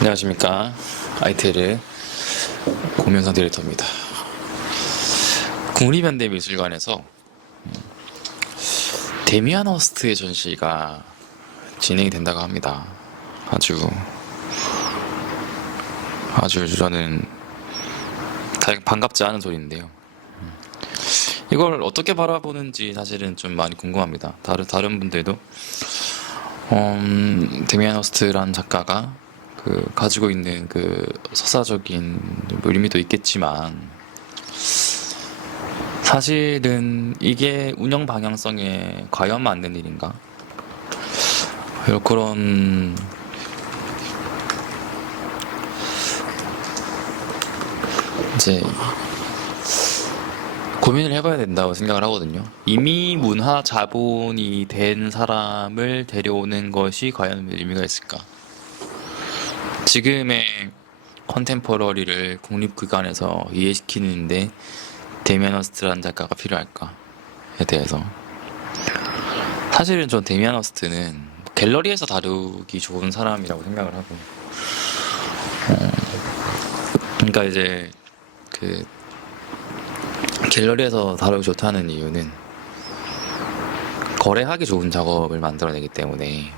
안녕하십니까. 아이테르 고명상 디렉터입니다. 국립현대미술관에서 데미안 허스트의 전시가 진행이 된다고 합니다. 아주 저는 반갑지 않은 소리인데요. 이걸 어떻게 바라보는지 사실은 좀 많이 궁금합니다. 다른 분들도 데미안 허스트라는 작가가 가지고 있는 서사적인 의미도 있겠지만 사실은 이게 운영 방향성에 과연 맞는 일인가? 그런 이제 고민을 해봐야 된다고 생각을 하거든요. 이미 문화 자본이 된 사람을 데려오는 것이 과연 의미가 있을까? 지금의 컨템포러리를 국립기관에서 이해시키는데 데미안 허스트라는 작가가 필요할까에 대해서 사실은 전 데미안 허스트는 갤러리에서 다루기 좋은 사람이라고 생각을 하고 그러니까 이제 갤러리에서 다루기 좋다는 이유는 거래하기 좋은 작업을 만들어내기 때문에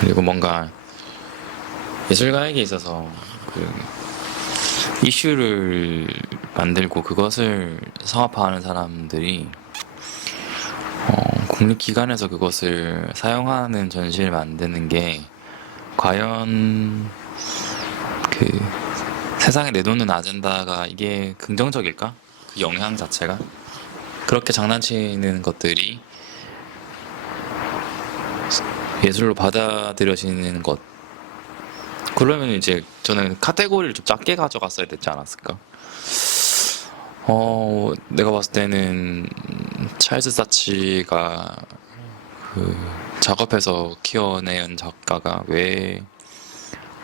그리고 뭔가 예술가에게 있어서 이슈를 만들고 그것을 성합화하는 사람들이 국립기관에서 그것을 사용하는 전시를 만드는 게 과연 세상에 내놓는 아젠다가 이게 긍정적일까? 그 영향 자체가 그렇게 장난치는 것들이 예술로 받아들여지는 것 그러면 이제 저는 카테고리를 좀 작게 가져갔어야 되지 않았을까? 내가 봤을 때는 찰스 사치가 작업해서 키워낸 작가가 왜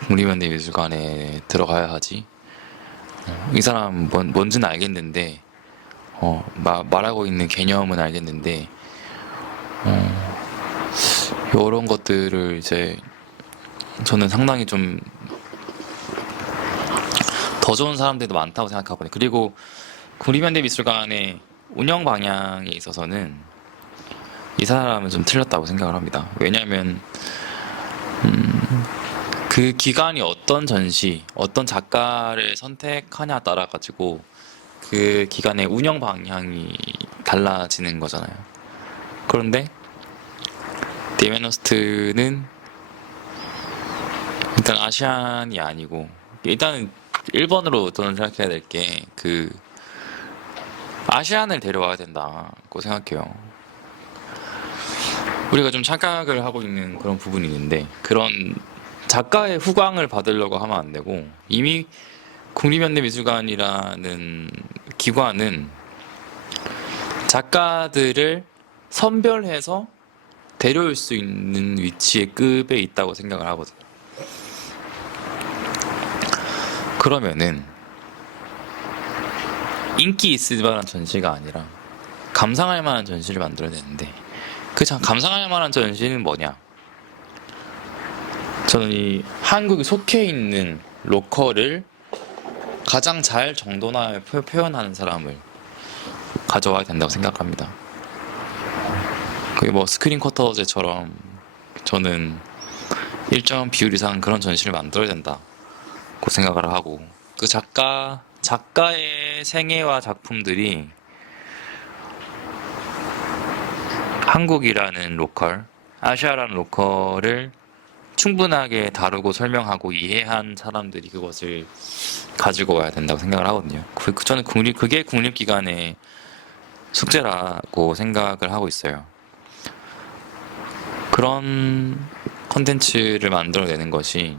국립현대미술관에 들어가야 하지? 이 사람 뭔지는 알겠는데 말하고 있는 개념은 알겠는데 이런 것들을 이제 저는 상당히 좀 더 좋은 사람들도 많다고 생각하거든요. 그리고 국립현대미술관의 운영 방향에 있어서는 이 사람은 좀 틀렸다고 생각을 합니다. 왜냐하면 그 기관이 어떤 전시, 어떤 작가를 선택하냐 따라 가지고 그 기관의 운영 방향이 달라지는 거잖아요. 그런데 데미안 허스트는 일단 아시안이 아니고 일단은 1번으로 저는 생각해야 될 게 아시안을 데려와야 된다고 생각해요. 우리가 좀 착각을 하고 있는 그런 부분이 있는데 그런 작가의 후광을 받으려고 하면 안 되고 이미 국립현대미술관이라는 기관은 작가들을 선별해서 데려올 수 있는 위치의 급에 있다고 생각을 하거든요. 그러면은 인기 있을 만한 전시가 아니라 감상할 만한 전시를 만들어야 되는데 감상할 만한 전시는 뭐냐? 저는 이 한국이 속해 있는 로컬을 가장 잘 정돈하여 표현하는 사람을 가져와야 된다고 생각합니다. 그게 뭐 스크린 쿼터제처럼 저는 일정 비율 이상 그런 전시를 만들어야 된다고 생각을 하고 그 작가의 생애와 작품들이 한국이라는 로컬, 아시아라는 로컬을 충분하게 다루고 설명하고 이해한 사람들이 그것을 가지고 와야 된다고 생각을 하거든요. 저는 그게 국립기관의 숙제라고 생각을 하고 있어요. 그런 컨텐츠를 만들어내는 것이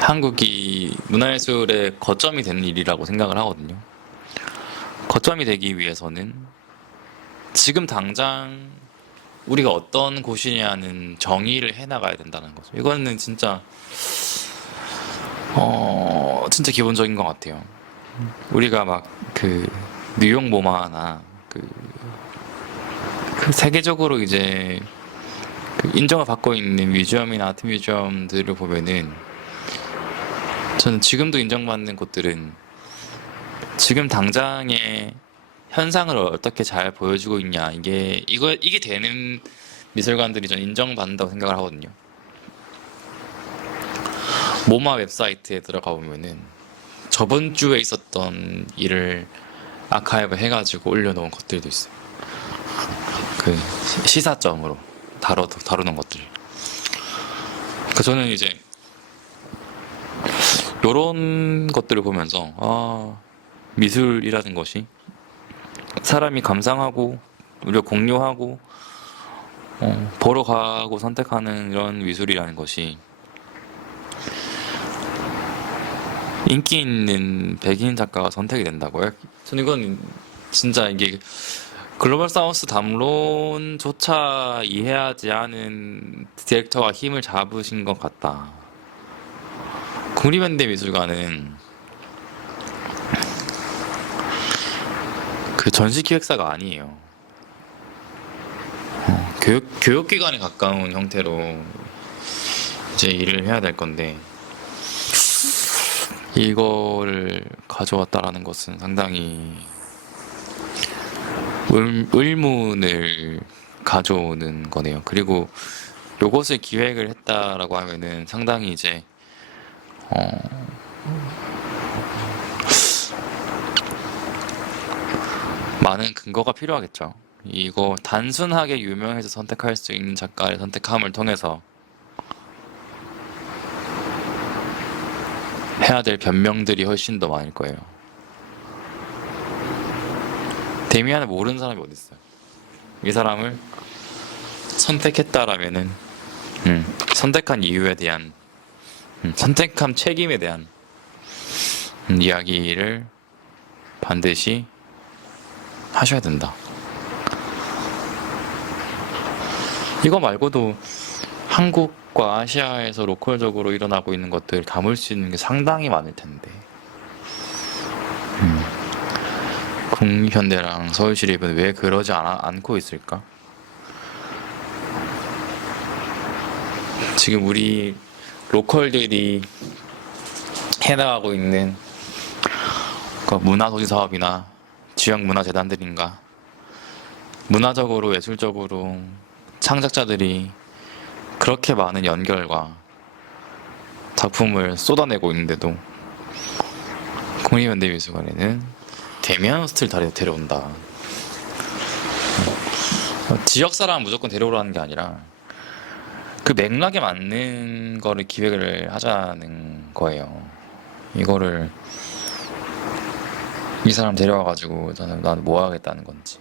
한국이 문화예술의 거점이 되는 일이라고 생각을 하거든요. 거점이 되기 위해서는 지금 당장 우리가 어떤 곳이냐는 정의를 해나가야 된다는 거죠. 이거는 진짜 기본적인 것 같아요. 우리가 막 뉴욕 모마나 세계적으로 이제 그 인정을 받고 있는 뮤지엄이나 아트 뮤지엄들을 보면은 저는 지금도 인정받는 곳들은 지금 당장의 현상을 어떻게 잘 보여주고 있냐, 이게 되는 미술관들이 저는 인정받는다고 생각을 하거든요. 모마 웹사이트에 들어가 보면은 저번 주에 있었던 일을 아카이브 해가지고 올려놓은 것들도 있어요. 그 시사점으로 다루는 것들. 그 저는 이제 요런 것들을 보면서 미술이라는 것이 사람이 감상하고 우리가 공유하고 보러 가고 선택하는 이런 미술이라는 것이 인기 있는 백인 작가가 선택이 된다고요? 저는 이건 진짜 이게 글로벌 사우스 담론조차 이해하지 않은 디렉터가 힘을 잡으신 것 같다. 국립현대 미술관은 그 전시기획사가 아니에요. 교육기관에 가까운 형태로 이제 일을 해야 될 건데 이거를 가져왔다라는 것은 상당히 의문을 가져오는 거네요. 그리고 요것을 기획을 했다라고 하면은 상당히 이제 많은 근거가 필요하겠죠. 이거 단순하게 유명해서 선택할 수 있는 작가를 선택함을 통해서 해야 될 변명들이 훨씬 더 많을 거예요. 데미안을 모르는 사람이 어디 있어요? 이 사람을 선택했다라면은 선택한 이유에 대한 선택한 책임에 대한 이야기를 반드시 하셔야 된다. 이거 말고도 한국과 아시아에서 로컬적으로 일어나고 있는 것들을 담을 수 있는 게 상당히 많을 텐데 국립현대랑 서울시립은 왜 그러지 않고 있을까? 지금 우리 로컬들이 해나가고 있는 그 문화도시 사업이나 지역문화재단들인가 문화적으로 예술적으로 창작자들이 그렇게 많은 연결과 작품을 쏟아내고 있는데도 국립현대미술관에는 데미안 호스트를 데려온다. 지역 사람 무조건 데려오라는 게 아니라 그 맥락에 맞는 거를 기획을 하자는 거예요. 이거를 이 사람 데려와가지고 나는 뭐 하겠다는 건지,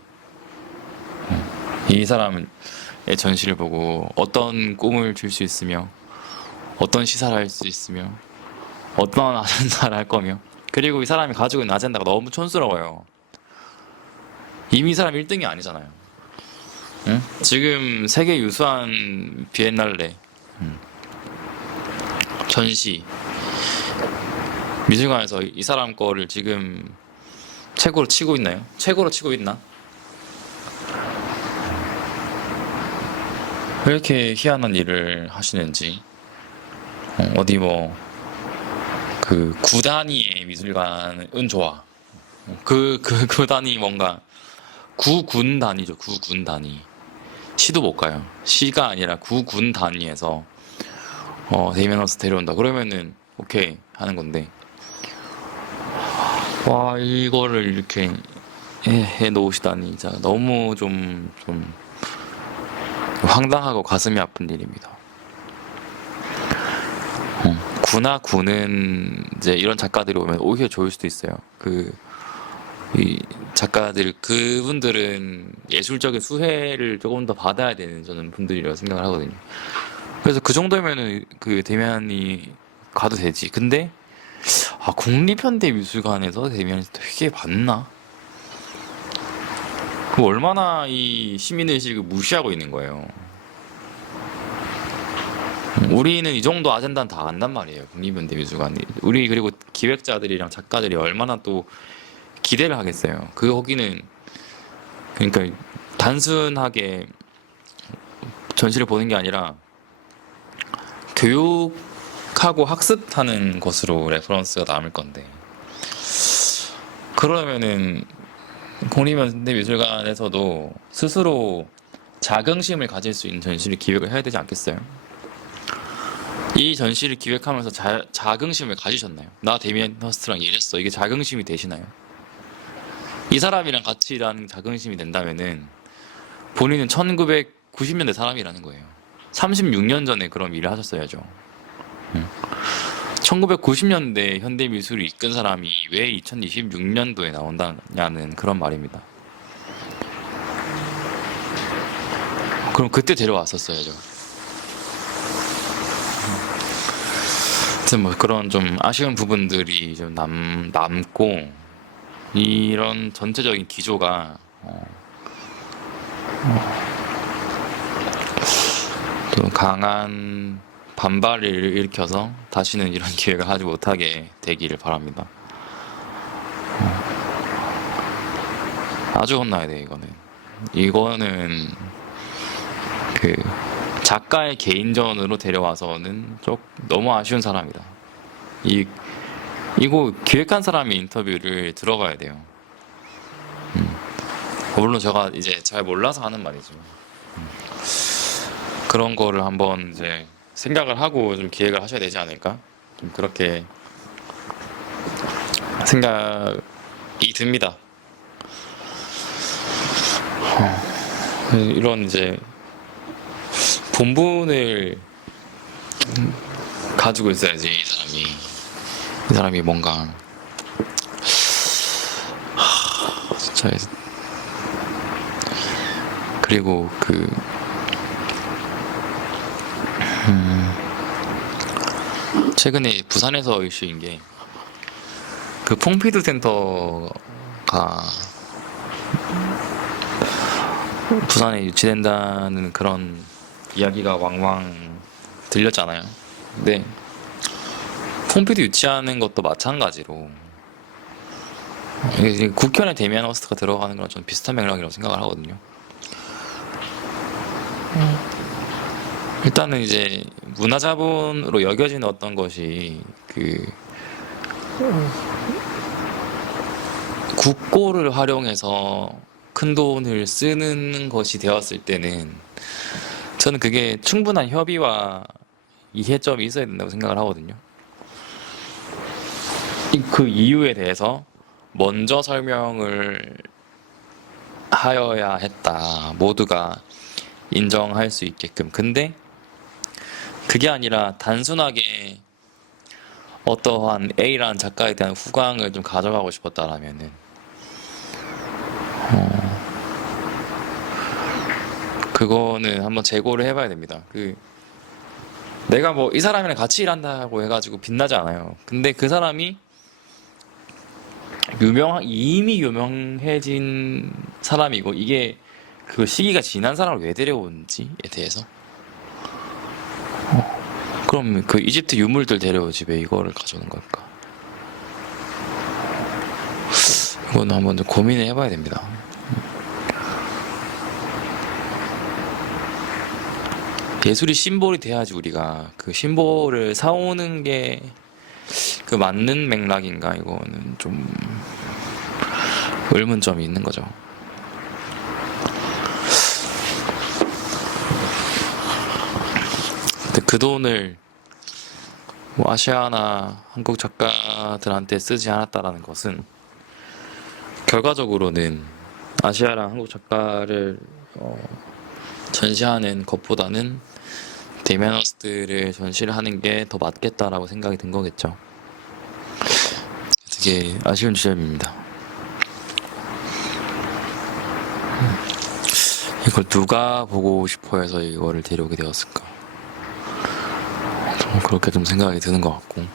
이 사람의 전시를 보고 어떤 꿈을 줄 수 있으며 어떤 시사를 할 수 있으며 어떤 아젠다를 할 거며, 그리고 이 사람이 가지고 있는 아젠다가 너무 촌스러워요. 이미 이 사람 1등이 아니잖아요. 응? 지금 세계 유수한 비엔날레 전시 미술관에서 이 사람 거를 지금 최고로 치고 있나요? 최고로 치고 있나? 왜 이렇게 희한한 일을 하시는지. 어디 뭐 그 구단위의 미술관은 좋아. 그 단위 뭔가 구군 단위죠. 구군 단위. 시도 못 가요. 시가 아니라 구군 단위에서 데미안 허스트 데려온다. 그러면은 오케이 하는 건데, 와 이거를 이렇게 해 놓으시다니 진짜 너무 좀 황당하고 가슴이 아픈 일입니다. 구는 이제 이런 작가들이 오면 오히려 좋을 수도 있어요. 이 작가들, 그분들은 예술적인 수혜를 조금 더 받아야 되는 저는 분들이라고 생각을 하거든요. 그래서 그 정도면은 그 데미안이 가도 되지. 근데 국립현대미술관에서 데미안이 되게 받나? 그 얼마나 이 시민의식을 무시하고 있는 거예요. 우리는 이 정도 아젠다는 다 안단 말이에요. 국립현대미술관이. 우리 그리고 기획자들이랑 작가들이 얼마나 또 기대를 하겠어요. 거기는 그러니까 단순하게 전시를 보는 게 아니라 교육하고 학습하는 것으로 레퍼런스가 남을 건데, 그러면은 국립현대미술관에서도 스스로 자긍심을 가질 수 있는 전시를 기획을 해야 되지 않겠어요? 이 전시를 기획하면서 자긍심을 가지셨나요? 나 데미안 허스트랑 일했어. 이게 자긍심이 되시나요? 이 사람이랑 같이 일하는 자긍심이 된다면은 본인은 1990년대 사람이라는 거예요. 36년 전에 그럼 일을 하셨어야죠. 1990년대 현대미술을 이끈 사람이 왜 2026년도에 나온다냐는 그런 말입니다. 그럼 그때 데려왔었어야죠. 하여튼 뭐 그런 좀 아쉬운 부분들이 좀 남고, 이런 전체적인 기조가 또 강한 반발을 일으켜서 다시는 이런 기회가 하지 못하게 되기를 바랍니다. 아주 혼나야 돼. 이거는 그 작가의 개인전으로 데려와서는 좀 너무 아쉬운 사람이다. 이거 기획한 사람의 인터뷰를 들어봐야 돼요. 물론 제가 이제 잘 몰라서 하는 말이죠. 그런 거를 한번 이제 생각을 하고 좀 기획을 하셔야 되지 않을까? 좀 그렇게 생각이 듭니다. 이런 이제 본분을 가지고 있어야지 이 사람이 뭔가 진짜. 그리고 최근에 부산에서 이슈인 게, 그 퐁피두 센터가 부산에 유치된다는 그런 이야기가 왕왕 들렸잖아요. 근데 퐁피두 유치하는 것도 마찬가지로 이게 국현에 데미안 허스트가 들어가는 거랑 좀 비슷한 맥락이라고 생각을 하거든요. 일단은 이제 문화자본으로 여겨지는 어떤 것이 국고를 활용해서 큰 돈을 쓰는 것이 되었을 때는 저는 그게 충분한 협의와 이해점이 있어야 된다고 생각을 하거든요. 그 이유에 대해서 먼저 설명을 하여야 했다. 모두가 인정할 수 있게끔. 근데 그게 아니라 단순하게 어떠한 A라는 작가에 대한 후광을 좀 가져가고 싶었다라면은 그거는 한번 재고를 해봐야 됩니다. 내가 뭐 이 사람이랑 같이 일한다고 해가지고 빛나지 않아요. 근데 그 사람이 이미 유명해진 사람이고, 이게 그 시기가 지난 사람을 왜 데려오는지에 대해서 그럼 그 이집트 유물들 데려오지 왜 이거를 가져오는 걸까? 이거는 한번 좀 고민을 해봐야 됩니다. 예술이 심볼이 돼야지 우리가 그 심볼을 사오는 게 그 맞는 맥락인가, 이거는 좀 의문점이 있는 거죠. 근데 그 돈을 뭐 아시아나 한국 작가들한테 쓰지 않았다라는 것은 결과적으로는 아시아랑 한국 작가를 전시하는 것보다는 데미안 허스트를 전시를 하는 게 더 맞겠다라고 생각이 든 거겠죠. 되게 아쉬운 지점입니다. 이걸 누가 보고 싶어 해서 이거를 데려오게 되었을까? 좀 그렇게 좀 생각이 드는 것 같고,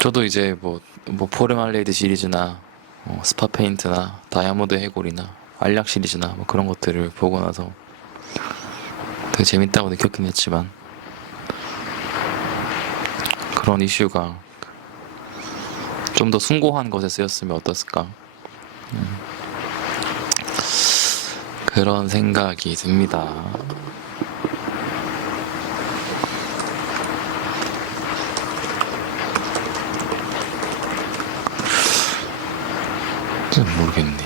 저도 이제 뭐 포르말레이드 시리즈나 스파 페인트나 다이아몬드 해골이나 알약 시리즈나 뭐 그런 것들을 보고 나서 되게 재밌다고 느꼈긴 했지만, 그런 이슈가 좀 더 숭고한 것에 쓰였으면 어땠을까. 그런 생각이 듭니다. 좀 모르겠네.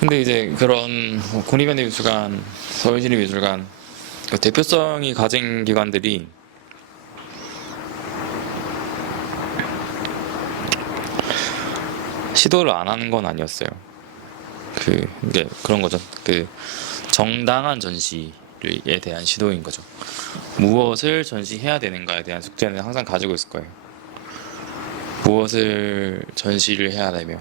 근데 이제 그런 국립현대미술관, 서울시립미술관 그 대표성이 가진 기관들이 시도를 안 하는 건 아니었어요. 이제 그런 거죠. 정당한 전시에 대한 시도인 거죠. 무엇을 전시해야 되는가에 대한 숙제는 항상 가지고 있을 거예요. 무엇을 전시를 해야 되며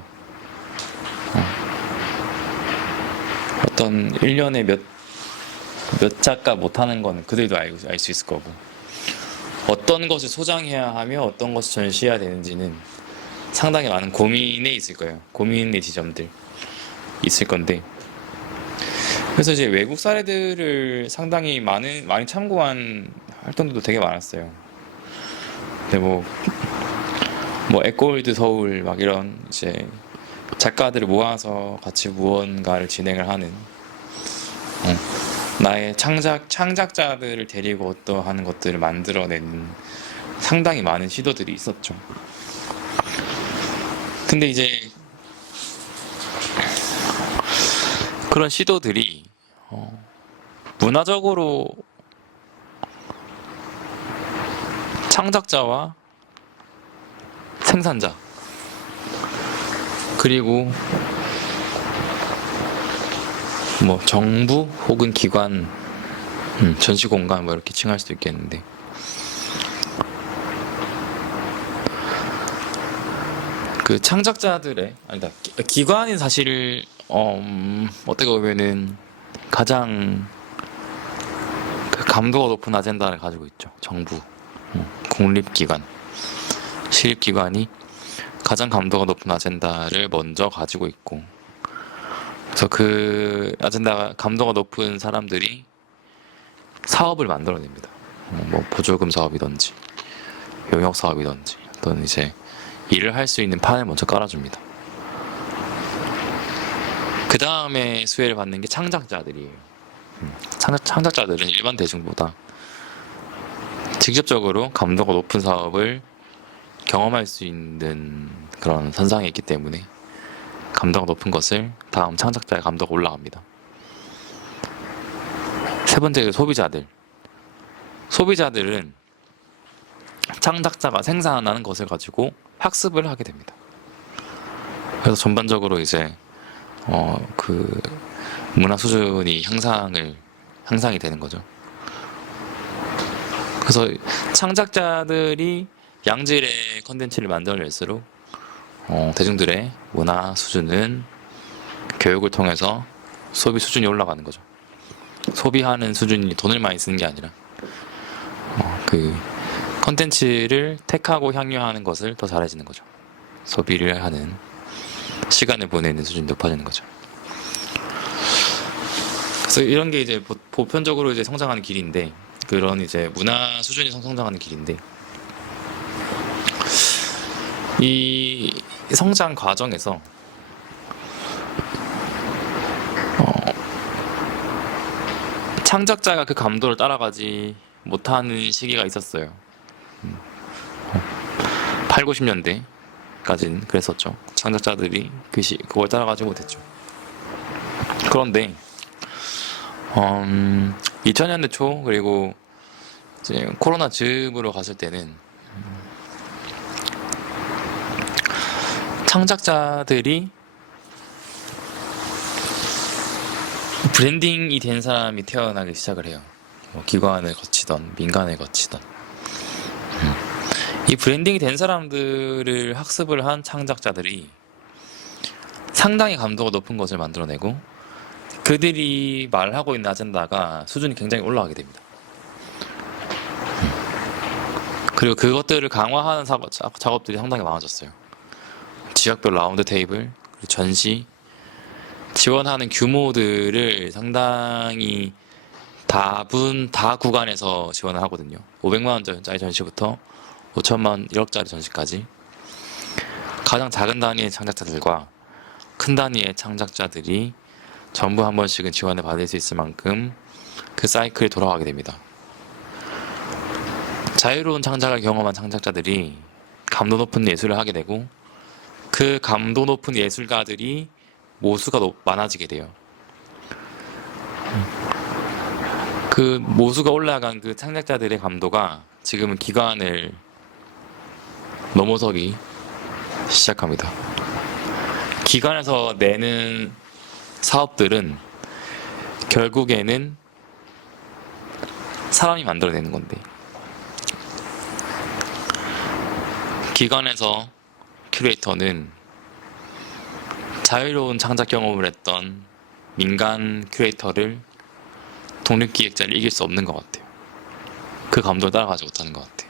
어떤 1년에 몇 작가 못하는 건 그들도 알 수 있을 거고, 어떤 것을 소장해야 하며 어떤 것을 전시해야 되는지는 상당히 많은 고민에 있을 거예요. 고민의 지점들 있을 건데, 그래서 이제 외국 사례들을 상당히 많이 참고한 활동들도 되게 많았어요. 근데 뭐 에코월드 서울 막 이런 이제 작가들을 모아서 같이 무언가를 진행을 하는, 나의 창작자들을 데리고 어떠한 것들을 만들어내는 상당히 많은 시도들이 있었죠. 근데 이제 그런 시도들이 문화적으로 창작자와 생산자, 그리고 뭐 정부 혹은 기관, 전시공간 뭐 이렇게 칭할 수도 있겠는데, 그 창작자들의, 아니다, 기관이 사실 어떻게 보면은 가장 그 감도가 높은 아젠다를 가지고 있죠. 정부, 국립기관, 시립기관이 가장 감도가 높은 아젠다를 먼저 가지고 있고, 그래서 그 아젠다가 감도가 높은 사람들이 사업을 만들어냅니다. 뭐 보조금 사업이든지 용역 사업이든지 어떤 이제 일을 할 수 있는 판을 먼저 깔아줍니다. 그 다음에 수혜를 받는 게 창작자들이에요. 창작자들은 일반 대중보다 직접적으로 감도가 높은 사업을 경험할 수 있는 그런 선상에 있기 때문에 감도가 높은 것을 다음 창작자의 감도가 올라갑니다. 세 번째, 소비자들은 창작자가 생산하는 것을 가지고 학습을 하게 됩니다. 그래서 전반적으로 이제 그 문화 수준이 향상이 되는 거죠. 그래서 창작자들이 양질의 컨텐츠를 만들어낼수록 대중들의 문화 수준은 교육을 통해서 소비 수준이 올라가는 거죠. 소비하는 수준이 돈을 많이 쓰는 게 아니라 그 컨텐츠를 택하고 향유하는 것을 더 잘해지는 거죠. 소비를 하는 시간을 보내는 수준이 높아지는 거죠. 그래서 이런 게 이제 보편적으로 이제 성장하는 길인데, 그런 이제 문화 수준이 성장하는 길인데, 이 성장 과정에서 창작자가 그 감도를 따라가지 못하는 시기가 있었어요. 8, 90년대까지는 그랬었죠. 창작자들이 그걸 따라가지 못했죠. 그런데 2000년대 초, 그리고 이제 코로나 즈음으로 갔을 때는 창작자들이 브랜딩이 된 사람이 태어나기 시작을 해요. 기관을 거치던 민간을 거치던, 이 브랜딩이 된 사람들을 학습을 한 창작자들이 상당히 감도가 높은 것을 만들어내고, 그들이 말하고 있는 아젠다가 수준이 굉장히 올라가게 됩니다. 그리고 그것들을 강화하는 작업들이 상당히 많아졌어요. 지역별 라운드 테이블, 그리고 전시, 지원하는 규모들을 상당히 다 구간에서 지원을 하거든요. 500만 원짜리 전시부터 5천만 원, 1억짜리 전시까지 가장 작은 단위의 창작자들과 큰 단위의 창작자들이 전부 한 번씩은 지원을 받을 수 있을 만큼 그 사이클이 돌아가게 됩니다. 자유로운 창작을 경험한 창작자들이 감도 높은 예술을 하게 되고 그 감도 높은 예술가들이 모수가 많아지게 돼요. 그 모수가 올라간 그 창작자들의 감도가 지금은 기관을 넘어서기 시작합니다. 기관에서 내는 사업들은 결국에는 사람이 만들어내는 건데, 기관에서 큐레이터는 자유로운 창작 경험을 했던 민간 큐레이터를 독립기획자를 이길 수 없는 것 같아요. 그 감도를 따라가지 못하는 것 같아요.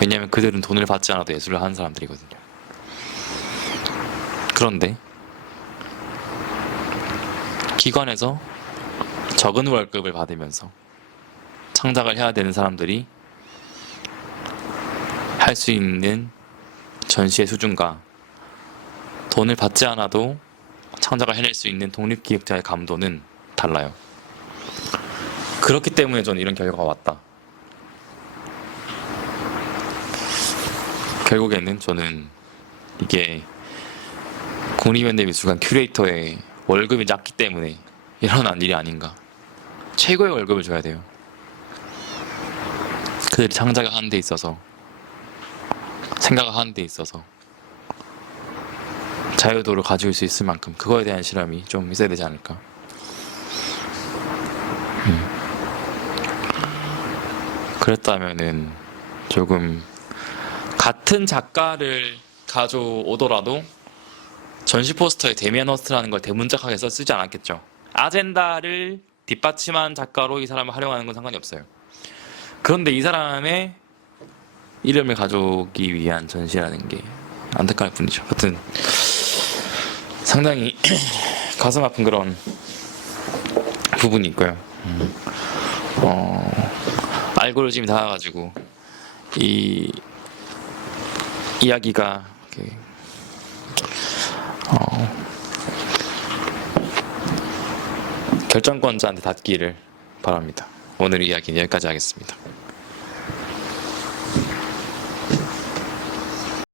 왜냐하면 그들은 돈을 받지 않아도 예술을 하는 사람들이거든요. 그런데 기관에서 적은 월급을 받으면서 창작을 해야 되는 사람들이 할 수 있는 전시의 수준과 돈을 받지 않아도 창작을 해낼 수 있는 독립기획자의 감도는 달라요. 그렇기 때문에 저는 이런 결과가 왔다. 결국에는 저는 이게 국립현대미술관 큐레이터의 월급이 작기 때문에 일어난 일이 아닌가. 최고의 월급을 줘야 돼요. 그들이 창작을 하는 데 있어서, 생각을 하는 데 있어서 자유도를 가질 수 있을 만큼 그거에 대한 실험이 좀 있어야 되지 않을까. 그랬다면은 조금 같은 작가를 가져오더라도 전시 포스터에 데미안 허스트라는 걸 대문짝하게 쓰지 않았겠죠. 아젠다를 뒷받침한 작가로 이 사람을 활용하는 건 상관이 없어요. 그런데 이 사람의 이름을 가져오기 위한 전시라는 게 안타까울 뿐이죠. 하여튼 상당히 가슴 아픈 그런 부분이 있고요. 알고리즘이 닿아가지고 이 이야기가 결정권자한테 닿기를 바랍니다. 오늘 이야기는 여기까지 하겠습니다.